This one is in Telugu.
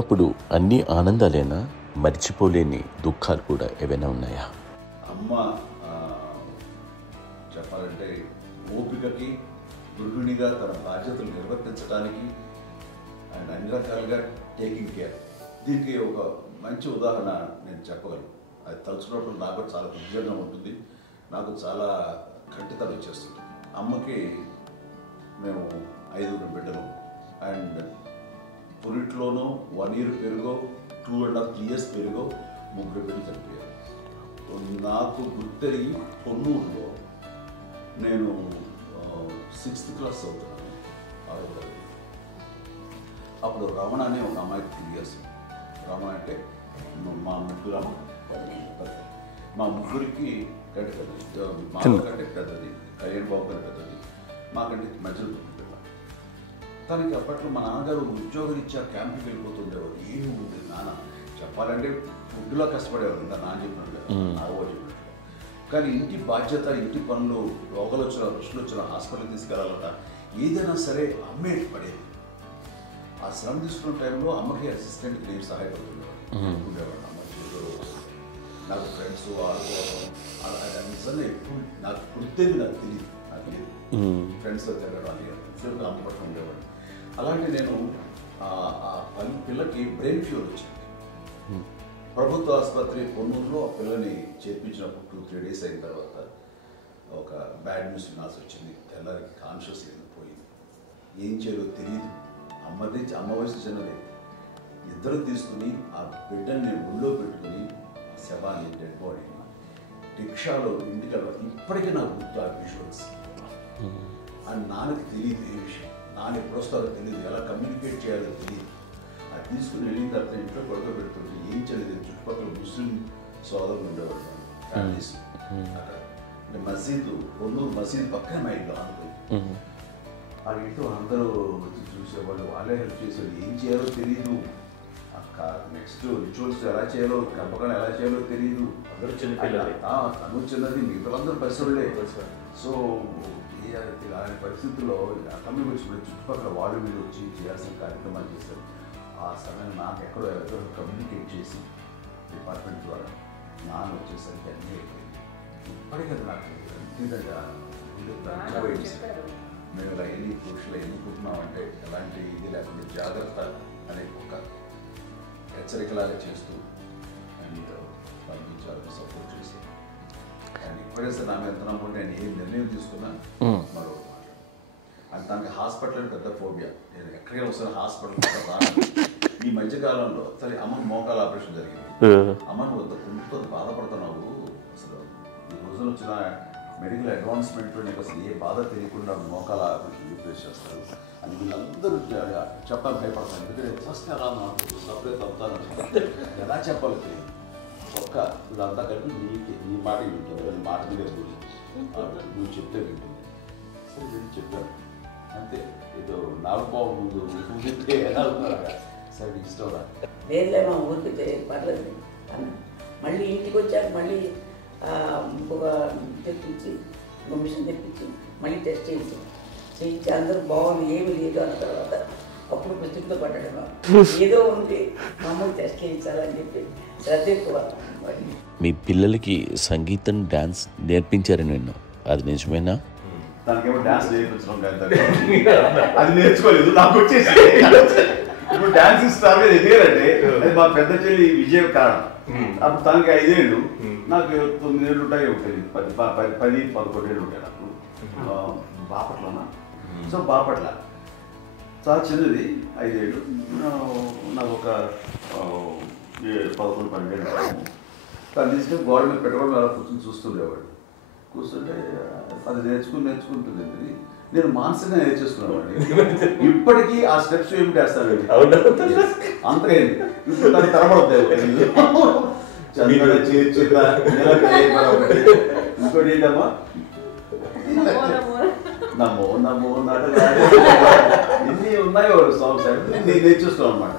పుట్టినప్పుడు అన్ని ఆనందాలేనా, మర్చిపోలేని దుఃఖాలు కూడా ఏవైనా ఉన్నాయా? అమ్మ చెప్పాలంటే ఓపికకి, గృహిణిగా తన బాధ్యతలు నిర్వర్తించడానికి అండ్ అన్ని రకాలుగా టేకింగ్ కేర్, దీనికి ఒక మంచి ఉదాహరణ నేను చెప్పగలను. అది తలుచుకున్నప్పుడు నాకు చాలా ఉద్యోగం ఉంటుంది, నాకు చాలా ఖండిత వచ్చేస్తుంది. అమ్మకి మేము 5 బిడ్డలు అండ్ పురిట్లోనూ 1 year పెరుగో 2.5 years పెరుగో 3 బిడ్డలు చనిపోయారు. నాకు గుర్తెరిగి పొన్నూరులో నేను 6th class చదువుతున్నాను, 6వ తరగతి. అప్పుడు రమణ అనే ఒక అమ్మాయికి 3 years. రమణ అంటే మా ముగ్గురికి కంటే పెద్దది, మా కంటే పెద్దది, కళ్యాణ్ బాబు కంటే పెద్దది, మాకంటే మధ్యలో పిల్ల. తనకి అప్పట్లో మా నాన్నగారు ఉద్యోగరీత్యా క్యాంప్కి వెళ్ళిపోతుండేవారు. ఏమి ఉంటుంది నాన్న చెప్పాలంటే ఫుడ్లో కష్టపడేవారు, ఇంకా నాన్న చెప్పినట్టు నాగో చెప్పినట్టు. కానీ ఇంటి బాధ్యత, ఇంటి పనులు, రోగాలు వచ్చిన రుచులు వచ్చిన హాస్పిటల్కి తీసుకెళ్ళాలట, ఏదైనా సరే అమ్మే పడేది. ఆ శ్రమ తీసుకున్న టైంలో అమ్మకి అసిస్టెంట్కి నేను సహాయపడుతుండేవాడు ఉండేవాడు. అమ్మ చేతులు నాకు ఫ్రెండ్స్ ఆడుకోవడం అలా నిజంగా ఎప్పుడు నాకు గుర్తేది, నాకు తెలియదు, నాకు తెలియదు ఫ్రెండ్స్తో తిరగడం అని సేపు అమ్మ పట్ల ఉండేవాడు. అలాంటి నేను ఆ పిల్లకి బ్రెయిన్ ఫ్యూర్ వచ్చింది. ప్రభుత్వ ఆసుపత్రి పొన్నూరులో ఆ పిల్లని చేర్పించినప్పుడు 2-3 days అయిన తర్వాత ఒక బ్యాడ్ న్యూస్ వినాల్సి వచ్చింది. తెల్లారికి కాన్షియస్ పోయింది, ఏం చేయాలో తెలియదు. అమ్మ వయసు చిన్నదే. ఇద్దరు తీసుకుని ఆ బిడ్డని నేను ఒళ్ళో పెట్టుకుని శవాన్ని, డెడ్ బాడీని రిక్షాలో ఇంటికి వెళ్ళాలి. ఇప్పటికీ నాకు గుర్తు ఆ విజువల్స్. అండ్ నాన్నకి తెలియదు ఏ విషయం, నాన్న ఎప్పుడు వస్తారో తెలియదు, ఎలా కమ్యూనికేట్ చేయాలో తెలియదు. అది తీసుకుని వెళ్ళిన తర్వాత ఇంట్లో పడుకోబెడుతుంటే ఏం చేయలేదు. చుట్టుపక్కల ముస్లిం సోదరులు ఉండేవాళ్ళు, ఫ్యామిలీస్ అక్కడ. అంటే మసీదు, పొన్నూరు మసీదు పక్కన మా ఇంట్లో అనుకుని ఆ ఇంట్లో అందరూ వచ్చి చూసేవాళ్ళు, వాళ్ళే హెల్ప్ చేసేవాళ్ళు. ఏం చేయాలో తెలియదు, నెక్స్ట్ రిచువల్స్ ఎలా చేయాలో, గర్భకాలం ఎలా చేయాలో తెలియదు. అందరూ చిన్నపిల్లలే, తను చిన్నది, మిగతాలందరూ పరిసరులే. సో అలాంటి పరిస్థితుల్లో అక్కడికి వచ్చినప్పుడు చుట్టుపక్కల వాళ్ళు మీద వచ్చి చేయాల్సిన కార్యక్రమాలు చేశారు. ఆ సమయం నాకు ఎక్కడో కమ్యూనికేట్ చేసి డిపార్ట్మెంట్ ద్వారా నాన్న వచ్చేసరికి అన్నీ అయిపోయింది. ఇప్పటికీ నాకు మేము ఇలా ఎన్ని పురుషులు ఎన్నుకుంటున్నామంటే ఎలాంటి ఇది లేకుండా జాగ్రత్త అనే ఒక హెచ్చరికలాగా చేస్తూ అండ్ పంపించాలని సపోర్ట్ చేసి అండ్ ఇప్పుడైతే నా మీద నమ్ముకుంటే నేను ఏ నిర్ణయం తీసుకున్నా మరో మాట. అండ్ తనకి హాస్పిటల్ పెద్ద ఫోబియా. నేను ఎక్కడికి వస్తున్నా హాస్పిటల్. ఈ మధ్యకాలంలో సరే అమ్మకి మోకాల ఆపరేషన్ జరిగింది. అమ్మను కొంత బాధపడుతున్నావు, అసలు ఈ రోజున వచ్చిన మెడికల్ అడ్వాన్స్మెంట్లో నీకు అసలు ఏ బాధ తెలియకుండా మోకాల ఆపరేషన్ రీప్లేస్ చేస్తారు అని వీళ్ళందరూ చెప్పాలి, భయపడతాను. ఎందుకంటే ఫస్ట్ ఎలా నాకు సపరేట్ అవుతాను, ఎలా చెప్పాలి తెలియదు. ఒక్క వీళ్ళంతా కలిపి నీ మాట వింటుంది, మాట మీద నువ్వు చెప్తే వింటుంది. సరే నేను చెప్పాను అంతే. ఏదో నాలుగు ముందు ఎలా ఉన్నారా, సరే ఇష్టం రా వేర్లే మా ఊరికి పర్లేదు. మళ్ళీ ఇంటికి వచ్చాక మళ్ళీ ఇంకొక తెప్పించి, మిషన్ తెప్పించి మళ్ళీ టెస్ట్ చేయించి అందరూ బాగుంది, ఏమి లేదు అన్న తర్వాత అప్పుడు ప్రతితో పట్టడం ఏదో ఉంది, మమ్మల్ని టెస్ట్ చేయించాలని చెప్పి శ్రద్ధ ఎక్కువ. మీ పిల్లలకి సంగీతం, డాన్స్ నేర్పించారని విన్నాం, అది నిజమేనా? తనకేమో డాన్స్ నేర్పించడం కానీ అది నేర్చుకోలేదు, నాకు వచ్చేసి ఇప్పుడు డాన్సింగ్ స్టార్ ఎదిగారంటే అది మా పెద్ద చెల్లి విజయ కారణం. అప్పుడు తనకి 5 ఏళ్ళు, నాకు 9 ఏళ్ళు ఉంటాయి, ఉంటుంది 10-11 ఏళ్ళు ఉంటాయి నాకు. బాపట్లనా, సో బాపట్ల చాలా చిన్నది, 5 ఏళ్ళు. నాకు ఒక 11-12 ఏళ్ళు. తను తీసుకుని గోడ మీద పెట్టుకోవడం అలా కూర్చొని చూస్తుండేవాడు. కూర్చుంటే అది నేర్చుకుంటుంది. నేను మానసికంగా నేర్చేసుకున్నాను. ఇప్పటికీ ఆ స్టెప్స్ ఏమిటి వేస్తాను అంతగా ఇప్పుడు తను తరబడతాయి. ఇంకోటి ఏంటమ్మా, నమో నమో నాట ఎన్ని ఉన్నాయో సాంగ్స్ నేను నేర్చేస్తున్నాను అనమాట.